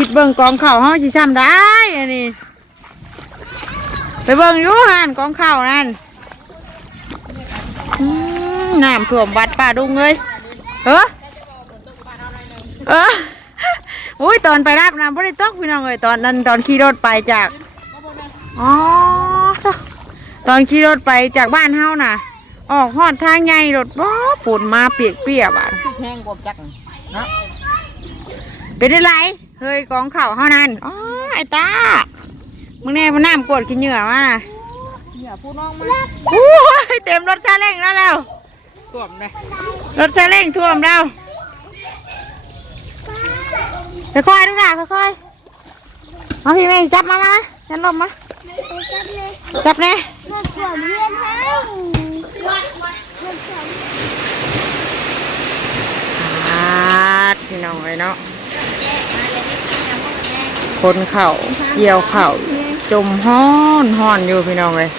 คิดเบิ่งกองข้าวเฮาสิซ้ำได้อันนี้ไปเบิ่งอยู่ห่านกองข้าวนั่นอืมน้ำท่วมวัดป่าดุงเลยเออเอออุ้ยตอนไปรับน้ำบ่ได้ตกพี่น้องเอ้ยตอนนั้นตอนขี่รถไปจากอ๋อจ้ะตอนขี่รถไปจากบ้านเฮาน่ะ ออกหอดทางใหญ่รถว้าฝนมาเปียกเปียกๆอะแห้งกบจักเนาะเป็นอะไร เฮ้ยกองเข่าวเฮานั้นอ๋อไอ้ตามึงแน่มันน้ำกดขี้เหงื่อมาน่ะอย่าพูดน้องมาโอ้ยเต็มรถซาเล้งแล้วแล้วท่วมเลยรถซาเล้งท่วมแล้วค่อยๆลูกหลานค่อยๆมาพี่เมย์จับมามายันลมมาจับแน่มันขวดเวียนให้อาดพี่น้องเลยเนาะ คนเข่าเกี่ยวเข่าจมห้อนห้อนอยู่พี่น้องเลย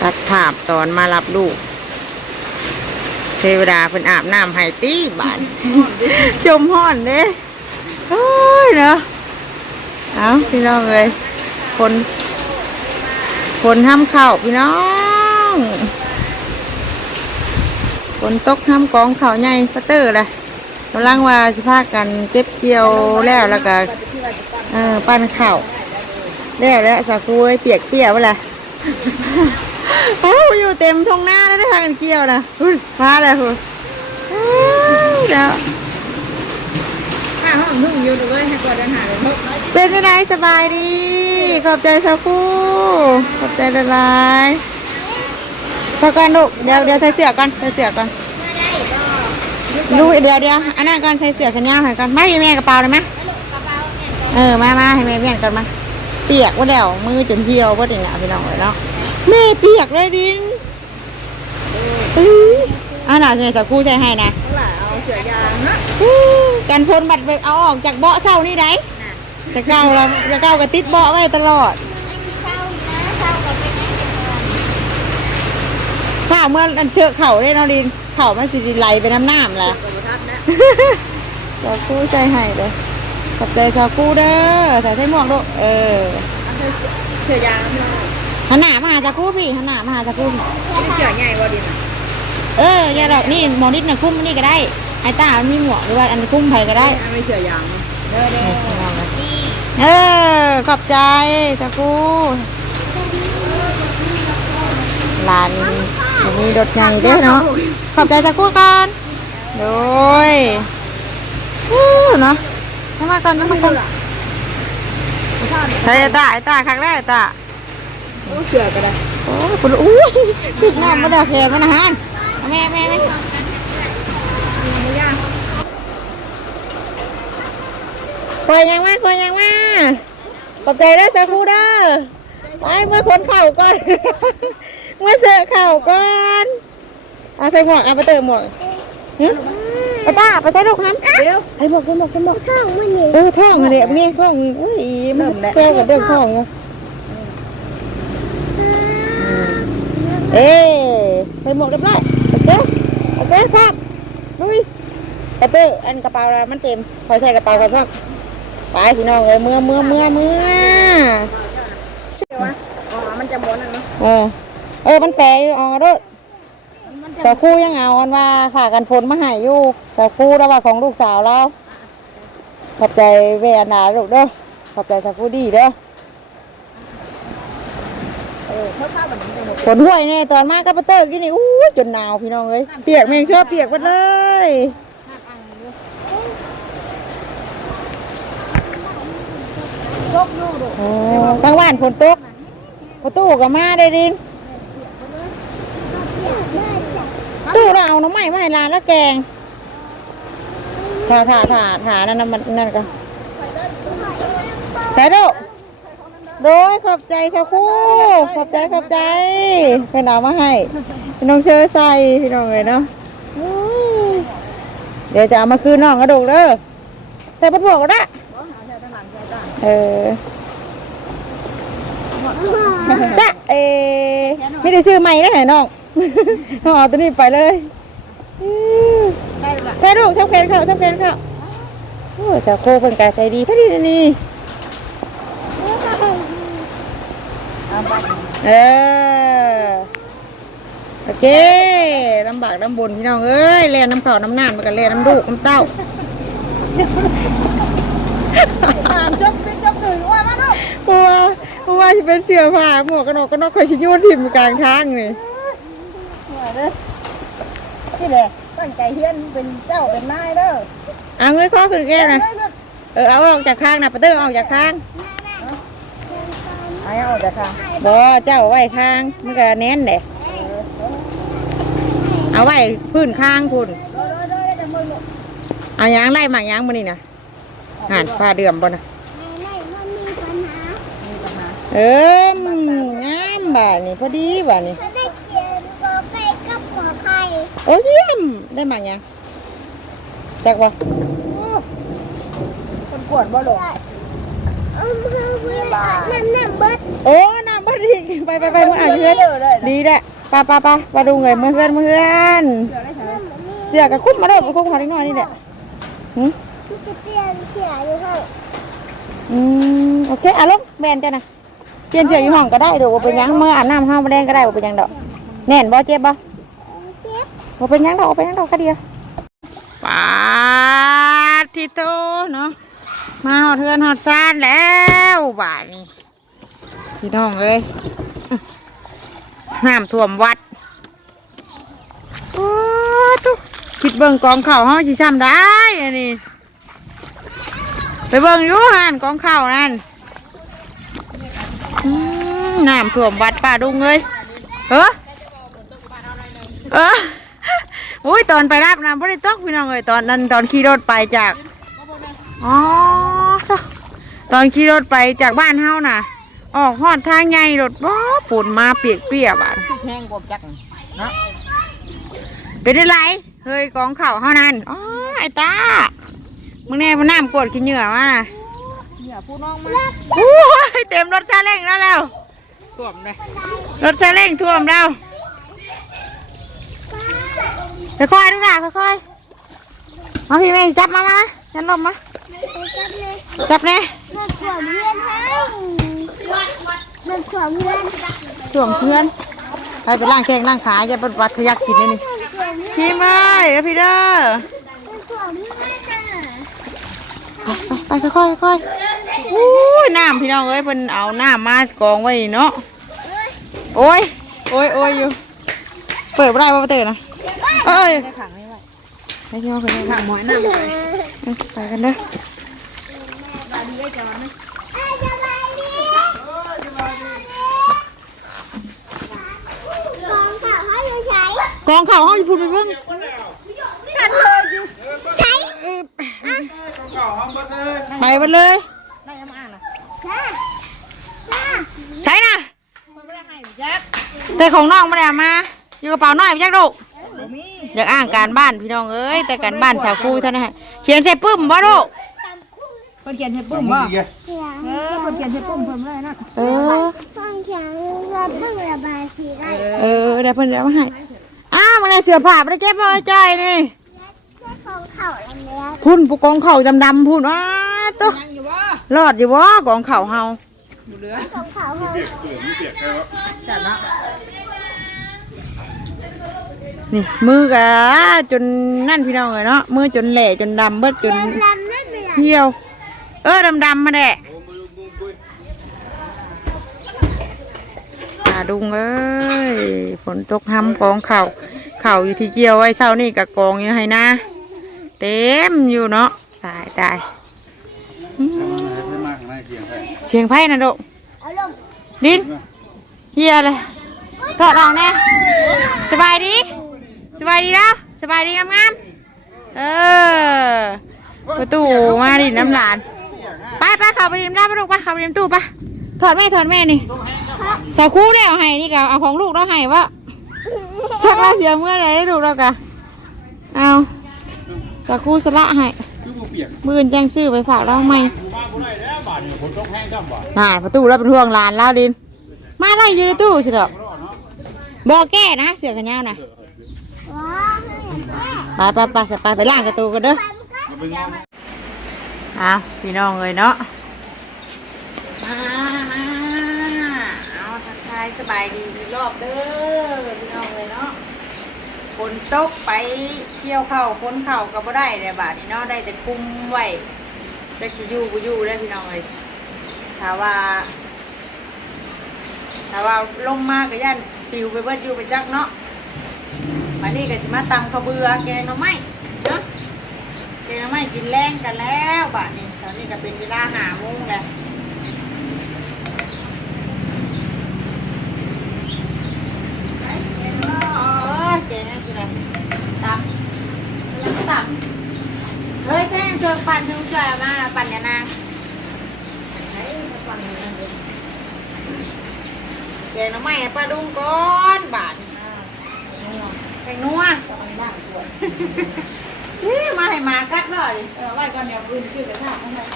ตัดภาพตอนมารับลูก เทวดาเพิ่นอาบน้ำให้ตีบานจมห้อนเด้โอ้ยเนาะเอาพี่น้องเลยคนคนทำข้าวพี่น้องคนตกทำกองข้าวใหญ่ปะเตอร์เลยกำลังว่าสิพากันเก็บเกี่ยวแล้วแล้วก็เออปั้นข้าวแล้วแล้วสาคูไอ้เปียกเปียกเวลาโอ้อยู่เต็มทงหน้าแล้วได้ทางกันเกี่ยวนะอุ้ยพาเลยคุณเดี๋ยวข้าห้องนุ่งอยู่ด้วยให้กวาดอาหารเลยเป็นยังไงสบายดี ขอบใจสักคู่ ขอบใจละลายพอกันลูกเดี๋ยวเดี๋ยวใส่เสื้อก่อนใส่เสื้อก่อนลูกเดี๋ยวเดี๋ยวอันนั้นก่อนใส่เสื้อแขนยาวให้ก่อนมาให้แม่กระเป๋าเลยไหม เออมามาให้แม่เวียนก่อนมาเปียกว่าเดี๋ยวมือจนเที่ยวว่าดิ่งอะพี่น้องเลยเนาะแม่เปียกเลยดินอ้ยอันน่ะใส่สักครู่ใส่ให้นะหล่าเอาเสือยางนะกันฝนบัดไปเอาออกจากเบาะเศร้านี่ได้จะเก้าเราจะเก้าก็ติดเบาะไว้ตลอดข้าวเมื่ออันเชือกเข่าได้นาะดินเข่ามันสิไหลไปน้ำน้ำแหละกบทัดนะสาวกู้ใจให้เลย ขอบใจสาวกู้เด้อใส่ใส่หมวกด้วยเออเสือยางเนาะหันหน้ามาหาสาวกู้พี่หันหน้ามาหาสาวกู้พี่เสือใหญ่บ่ดินะเอออย่าดอกนี่หมอนิดน่ะคุ้มอันนี่ก็ได้ไอ้ตามันมีหมวกหรือว่าอันคุ้มไผก็ได้ไม่เสือยางเด้อเด้อเออขอบใจจ้ากูหลานมีรถใหญ่เด้อเนาะขอบใจจ้ากูก่อนโดยอู้เนาะ ให้มาก่อนให้มาก่อนไอ้ตาไอ้ตาครั้งแรกไอ้ตาโอ้เสือก็ได้โอ้คุณอุ้ยติดน้ำมาได้เพลมันนะฮะเอาแม่แม่แม่คอยยังมาคอยยังมาขอบใจเด้อจ้ากูเด้อไปเมื่อคนเข่าก่อน เมื่อเสือเข่าก่อนเอาใส่หมวกเอาไปเติมหมวกหึ ไปป้าไปใส่ลูกฮัมเดี๋ยวใส่หมวกใส่หมวกใส่หมวกข้างมันนี่เออท่องอะเด็กนี่ท่องอุ้ยมันเซลกับเรื่องท่องอยู่เอ้ใส่หมวกเรียบร้อยโอเคโอเคครับลุยกระเตื้ออันกระเป๋าเรามันเต็มคอยใส่กระเป๋าก่อนพ่อไปพี่น้องเอ้ยเมื่อเมื่อเมื่อเมื่ออ๋อมันจะม้วนเนาะเออเออมันแปลอยู่เอาด้วย สาวคู่ยังเอาอันว่าขากันฝนมาใหายอยู่สาวคู่แล้วว่าของลูกสาวเราขอบใจเวยนาลูกเด้อขอบใจสาวคู่ดีเด้อเออเข้าข้าวแบบนี้ไปหมดฝนห้วยแน่ตอนมากกับปะเตอร์กินนี่อู้ยจนหนาวพี่น้องเอ้ยเปียกแมงเชื่อเปียกหมดเลยยกยูดูโอ้บางวันฝนตกประตูก็มาได้ดิน ตู้เราเอาน้ำใหม่มาให้ร้านแล้วแกงถ่าถ่าถ่าถ่านั่นน่ะมันนั่นก็ใส่ดูโดยขอบใจชาวคู่ ขอบใจขอบใจเพื่อนเอามาให้พี่น้องเชิญใส่พี่น้องเลยเนาะเดี๋ยวจะเอามาคืนน้องกระดูกเด้อใส่ปัดหมวก็ได้เออจ้ะเอไม่ได้ซื้อใหม่นะเหรอน้อง น้องเอาตัวนี้ไปเลยอื้อได้ละใช่ลูกชอบเพนเขาชอบเพนเขาโอ้สาวโคเพิ่นก็ใจดีเท่านี้นี่เออโอเคลำบากลำบนพี่น้องเอ้ยแล่นน้ำเข่าน้ำน้ำมันก็แล่นน้ำลูกน้ำเต้าอ่านจบเป็นจบหนึ่งว่ามาลูก เพราะว่าเพราะว่าจะเป็นเสื้อผ้าหมวกกันน็อกกันน็อกคอยชิโยนทิ่มกลางทางนี่มา เด้อที่แหละตั้งใจเฮียนเป็นเจ้าเป็นนายเด้อเอาเงยข้อขึ้นแก้วนะเออเอาออกจากข้างนะปะเตอร์เอาออกจากข้างไอ้เอาแต่ค่ะบ่เจ้าไว้ข้างมันก็แน่นเด้เอาไว้พื้นข้างคุณเด้อเด้อจะมือลูกเอายางไล่หมากยางมานี่นะหันฟ้าเดือมบ่นะไม่มันมีปัญหามีปัญหาเอองามบ่านี่พอดีบ่านี่ เขาได้เขียนกอไก่กับขอไข่ โอ้เยี่ยม ได้หมากยางแตกบ่คนกวดบ่ลูกเอามาเพื่อน้ำน้ำเบิดโอ้น้ำบ่ดีไปไปไปมึงอ่านเพื่อนเด้อเลยดีแหละไป้าป้าป้ามาดูเงยมือเพื่อนมือเพื่อนเดี๋ยวได้ใช่เสียกับคุ้มมาเด้อคุ้มมาเล็กน้อยนี่แหละหึที่จะเปลี่ยนเขียนอยู่ห้องอืมโอเคเอาลงแบนจ้ะนะเปลี่ยนเสื้ออยู่ห้องก็ได้ดูว่าเป็นหยังเมื่ออาบน้ำห้าวมาแดงก็ได้ว่าเป็นหยังดอกแน่นบ่เจ็บบ่เจ็บว่าเป็นยังดอกว่าเป็นยังดอกก็เดียวปาดทิโตเนาะมาหอดเทือนหอดซานแล้วบ่านี้พี่น้องเอ้ยอื้อน้ำท่วมวัดโอ้ตุ๊คิดเบิ่งกองเข่าวเฮาสิซ้ำได้อันนี้ไปเบิ่งอยู่หันกองเข่านั่นอืมน้ำท่วมวัดป่าดุงเลยเออเออ อุ้ยตอนไปรับนะบ่ได้ตกพี่น้องเอ้ยตอนนั้นตอนขี่รถไปจากอ๋อจ้ะตอนขี่รถไปจากบ้านเฮาน่ะ ออกหอดทางใหญ่รถว้าฝนมาเปียกเปียกๆบาดแห้งกบจักเนาะเป็นอะไรเฮ้ยกองเข่าวเท่านั้นอ๋อไอ้ตามึงแน่มันน้ำกดขี้เหงื่อมาน่ะอย่าพูดน้องมาโอ้ยเต็มรถซาเล้งแล้วแล้วท่วมเลยรถซาเล้งท่วมแล้ว ค่อยๆดูหนะค่อยๆมาพี่เมย์จับมามายันลมมาจับเลยจับแน่เลือกขวมเวียนให้เลือกขวมเวียนท่วมเพื่อนไปไปล่างแข้งล่างขาอย่าเป็นวัดทะยักกินเลยนี่พี่เมย์พี่เด้อไปค่อยๆค่อยๆอู้ยน้ำพี่น้องเอ้ยเพิ่นเอาน้ำมากองไว้เนาะโอ้ยโอ้ยโอ้ยอยู่ เปิดไม่ได้ป่ะประตูนะ เอ้ยได้ขังไม่ไหวไปย่อไปเลยขังหมอยน้ำไปไปกันเด้อบาดีได้จอนไหมไอ้สบายดีกองข่าวเขาอยู่ใช้กองอยู่พูดไปเบิ่งใช้ไปหมดเลยได้ยังมาอ่านล่ะค่ะค่ะใช่นะมันไม่ได้ให้แจ๊กแต่ของน้องม่ได้เอามาอยู่กระเป๋าน้อยไปจักดู อยากอ้างการบ้านพี่น้องเอ้ยแต่การบ้านสาวครูเท่านั้นฮะเขียนใส่ปึ้มบ่ลูกเพิ่นเขียนให้ปุ้มบ่เขียนเออเพิ่นเขียนให้ปุ้มเพิ่นเลยนะเออฟังเขียนรับเพิ่งระบายสีได้เออเดี๋ยวเพิ่นเดี๋ยวมาให้อ้าวมันได้เสื้อผ้าไม่ได้เก็บมาให้ใจอยนี่เสื้อของเขาอันเนี้ยพุ่นผู้กองเข่าดำๆพุ่นอ้าตุ๊ยังอยู่บ่รอดอยู่บ่กองเข่าเฮาอยู่เหลือของเขาเขาจัดเนาะ นี่มือกะจนนั่นพี่น้องเลยเนาะมือจนแหล่จนดำเบิดจนลำนั่นเป็นไรเหี่ยว เออดำๆมาแหละตาดุงเอ้ยฝนตกห้ำกองเข่าเข่าอยู่ที่เกี่ยวไว้เช้านี่กับกองอยู่ให้นะ เต็มอยู่เนาะตายตายอืมเสียงไพ่นะดุเอาลงดินเฮียเลยถอดออกแน่สบายดี สบายดีแล้วสบายดีงามๆเออประตูมาดิน้ำหลานไปไปเข้าไปดิมได้ปะลูกไปเข้าไปดิมตู้ไปถอดแม่ถอดแม่นี่สาวคู่ได้เอาให้นี่กะเอาของลูกเราให้วะชักลาเสียเมื่อไหร่ได้ลูกเรากะเอาสาวคู่สละให้มื่นแจ้งซื้อไปฝากเราไหมน่าประตูเราเป็นห่วงหลานเราดิน มาไรอยู่ในตู้สิดอกบอกแก้นะเสือกันยาวนะ ไปไปไปไปไปล้างกระตูกันเด้ออะพี่น้องเลยเนาะมาเอาทักทายสบายดีอีกรอบเด้อพี่น้องเลยเนาะฝนตกไปเที่ยวเข้าค้นเข่าก็บ่ได้เลยบาดนี้เนาะได้แต่คุมไว้จะสิอยู่บ่ยู่แล้วพี่น้องเลยถ้าว่าถ้าว่าลมมากก็ย่านปิวไปเบิดอยู่ไปจักเนาะ นี่ก็สิมาตำข้าวเบื่อแกงหน่อไม้เนาะเจอไม่กินแรงกันแล้วบ้านนี้ตอนนี้ก็เป็นเวลาหาโมงแล้วเก่งเนาะเก่งนะสิเลยตับแล้วก็ตับเฮ้ยแท่งชวนปั่นชวนช่วยมาปั่นเนี่ยนะเฮ้ยมาปั่นเนี่ยนะเดี๋ยวเก่งน้ำไม้ป้าดุงก่อนบาท แข่งนัวนี่มาให้หมากัดเลยเออไว้ก่อนเดี๋ยวปืนชื่อกระทะนั่นแหละ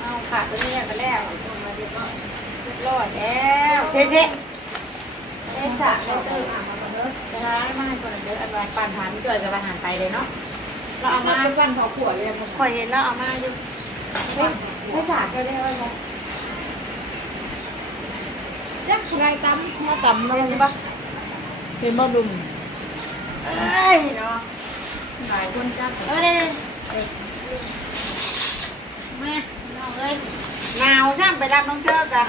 เอาขาดตัวนี้กันแล้วมาเรียบร้อยเรียบร้อยแล้วเท่ๆเท่สะเลยเติมจะร้ายมากคนเดียวอันวันปั่นหานเกิดกับอาหารไทยเลยเนาะเราเอามามากันเขาขวดเลยผมคอยเห็นแล้วเอามาอยู่เฮ้ยเท่สะก็ได้ไหมยักษ์ไรตำมาตำมาเห็นเลยปะเป็นบ่ดุมเอ้ยเนาะหลายคนจังเออได้เลยมาน้อง เอ้ยหนาวช่างไปรับน้องเชือกกัน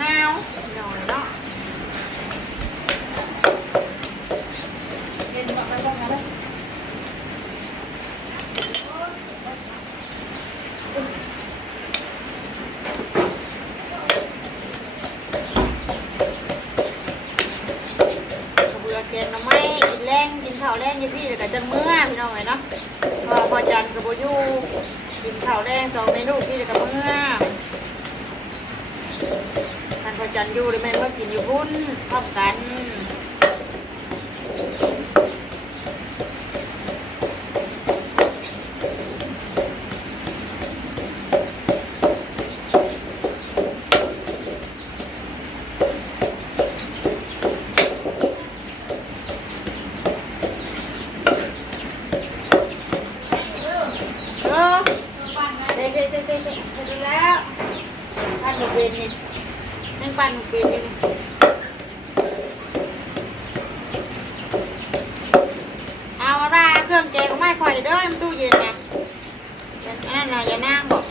หนาวหน่อยเนาะเป็นบ่ไปบ่มาเลย เบื่อเกณฑ์ไม่กินแรงกินข้าวแรงอยี่ที่เดี๋ยก็จะเมื่อพี่น้องเลยเนาะพอพอจันกับโบยูกินข้าวแรงสองเมนูที่เดี๋ยก็เมื่อท่านพอจันอยู่หรือไม่นเมื่อกินอยู่พุ่นพร้อมกันเออเด็กเด็กเด็กเด็กเด็กดูแล้วท่านหนูเป็นนี่นั่งปั่นหนูเป็นนี่เอาละเครื่องแกงไม่ค่อยเด้อมันตู้เย็นนะเป็นอันนั้นนะอย่านั่งบอก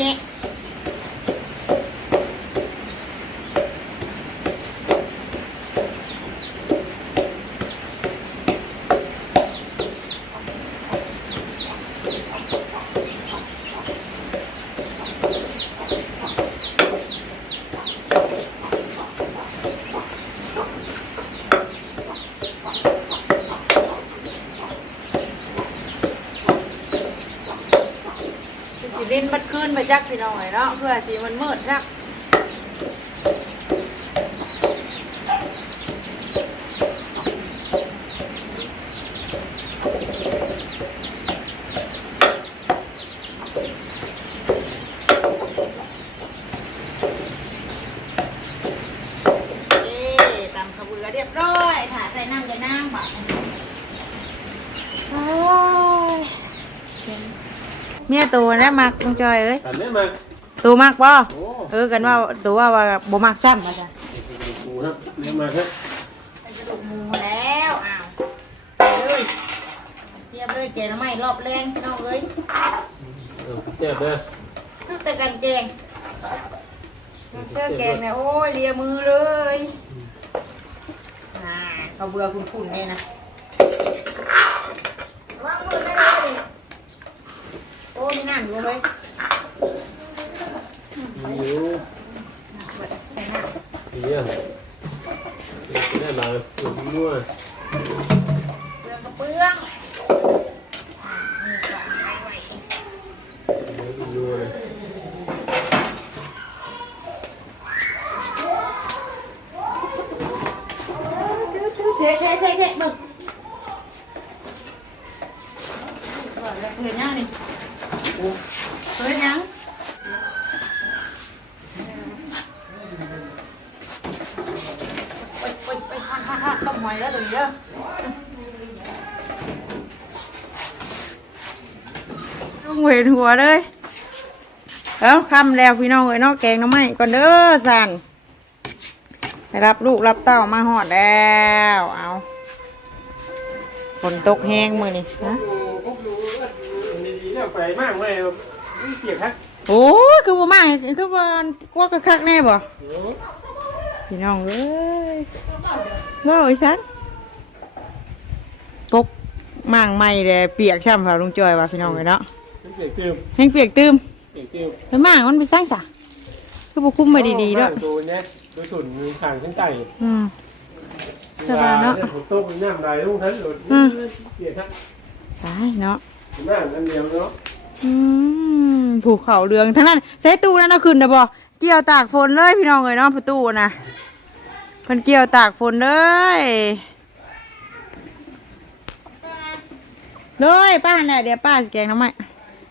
มันพะเยะ สิลินมันขึ้นไปจัก พี่น้องเนาะเพื่อสีมันมืดจักเอ๊ตำขบือเรียบร้อยถาใส่น้ำยานั่งบ่ะโอ้ย เมียตัวนะมักลุงจอยเอ้ยกันได้มาตัวมักบ่โอ้เออกันว่าตัวว่าว่าบ่มักซ้ำมาจ้ะกูนะเรียกมาครับเป็นกระดูกหมูแล้วอ้าวเลยเตรียมเลยแกงหน้ำไม้รอบแรงพี่น้องเอ้ยเออเจ็บเลยชุดแต่กันแกงเสื้อแกงเนี่ยโอ้ยเลียมือเลยอ่าเขาเบื่อคุณๆเนี่ยนะวางมือได้เลยโอ้มีน้ำอยู่เลยมีอยู่ใส่น้ำมีเยอะได้มาหลุดมั่วเปลืองก็เปลืองอ่านี่ก็ไว้ไว้ อยู่เลย เทเทเทเทมึงเห็นยังนี่เห็นยังไปไปไปพันพันพันต้มหอยแล้วตัวนี้เด้อ ต้องเห็นหัวเลย เอ้าคำแล้วพี่น้องเอ้ยนาะแกงน้ำไม้ก่อนเด้อสันไปรับลูกรับเต้ามาหอดแล้วเอาฝนตกแห้งมือนี่นะโอ้คือว่ามากคือว่ากลัวกระคักแน่บ่พี่น้องเอ้ยว่าไอ้สันตกมั่งไม่เลยเปียกช่ำค่ะลุงจอยว่าพี่น้องเลยเนาะแห้งเปียกตื้ม เสียตืมแล้วมั่งมันไปสร้างสะคือบ่คุ้มไปดีๆด้วยดูเนี่ยดูส่วนมีทางขึ้นไต่อืมสบายเนาะผมโต๊ะมันน้ำลายลูกท่านหลุดเสียครับตายเนาะน้ำนั่นเดียวเนาะอืมผูกเขาเรืองทั้งนั้นใส่ตู้นั่นเอาขึ้นเด้อบ่เกี่ยวตากฝนเลยพี่น้องเอ้ยเนาะประตูนะเพิ่นเกี่ยวตากฝนเลยเลยป้าเนี่ยเดี๋ยวป้าสิแกงน้ำไม้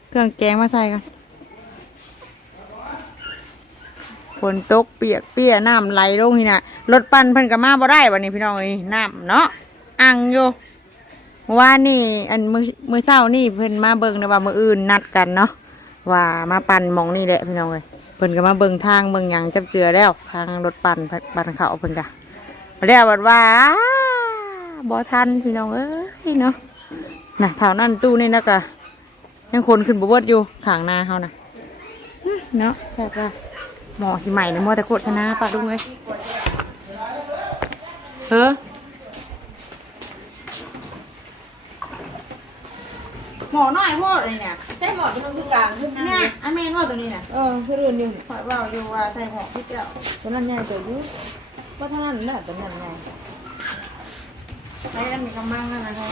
เครื่องแกงมาใส่กัน ฝนตกเปียกเปียน้ำไหลลงนี่นะรถปั่นเพิ่นก็มาบ่ได้วันนี้พี่น้องเอ้ยน้ำเนาะอังอยู่ว่านี่อันมือมือเศร้านี่เพิ่นมาเบิ่งนะว่ามืออื่นนัดกันเนาะว่ามาปั่นมองนี่แหละพี่น้องเลยเพิ่นก็มาเบิ่งทางเบิ่งหยังจับเจือแล้วทางรถปั่นปั่นเขาเพิ่นก็แล้วบัดว่าบ่ทันพี่น้องเอ้ยเนาะน่ะแถวนั้นตู้นี่นะกะยังคนขึ้นบ่เบิดอยู่ขางหน้าเฮานะเนาะแซ่บว่า หมอสิใหม่นะหมอแต่โฆษณาปะลุงเอ้ยเฮ้อหมอน้อยโพดเลยเนี่ยใช่หมอที่มันคือกลางขึ้นนั่นเนี่ยอันเมนว่าตัวนี้น่ะเออคือเรื่องเดียวนี่คอยว่าอยู่ว่าใส่หมอพี่เจ้าตัวนั้นใหญ่ตัวอยุ่ว่าเท่านั้นน่ะตัวนั้นไงใส่กันมีกำลังนั่นนะเขา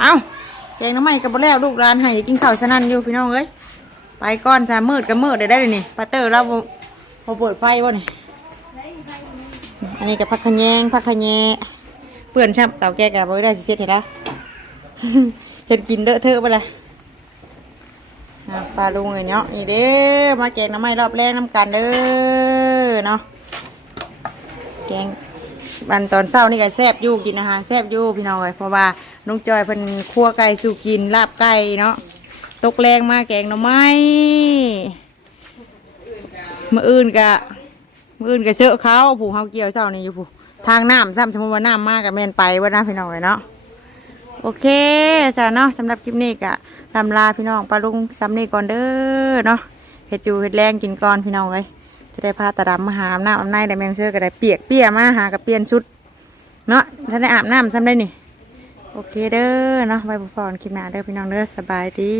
เอาแกงน้ำไม้กับบ่แล้วลูกร้านให้กินข้าวสนั่นอยู่พี่น้องเอ้ยไปก่อนสามมืดกับมืดได้ได้เลยนี่ปาเตอร์เราพอเปิดไฟวะนี่อันนี้กับผักขะแยงผักขะแยงเปื่อนช่ำเต่าแกกับบ่ได้สิเสร็จเห็นแล้วเห็ดกินเด้อเถอะไปเลยนะปลาลุงเอ้ยเนาะนี่เด้อมาแกงน้ำไม้รอบแรกน้ำกันเด้อเนาะแกงบันตอนเช้านี่ก็แซ่บอยู่กินอาหารแซ่บอยู่พี่น้องเลยเพราะว่า น้องจอยเพิ่นคั่วไก่สู่กินลาบไก่เนาะตกแรงมาแกงหน่อไม้มาอื่นกะมืออื่นก็เชอะเขาผูเขาเกี่ยวเช้านี่อยู่ผูทางน้ำซ้ำสมมติว่าน้ำมากกับแมนไปว่าน้าพี่น้องเลยเนาะโอเคจ้ะเนาะสำหรับคลิปนี้ก็ลำลาพี่น้องปลาลุงซ้ำนี่ก่อนเด้อเนาะเห็ดอยู่เห็ดแรงกินก่อนพี่น้องเลยจะได้พาตาดำมาหาอาบน้ำอาบในได้แมงเชื่อก็ได้เปียกเปียมาหากับเปลี่ยนชุดเนาะถ้าได้อาบน้ำซ้ำได้นี่ โอเคเด้อเนาะไว้พบกันคลิปหน้าเด้อพี่น้องเด้อสบายดี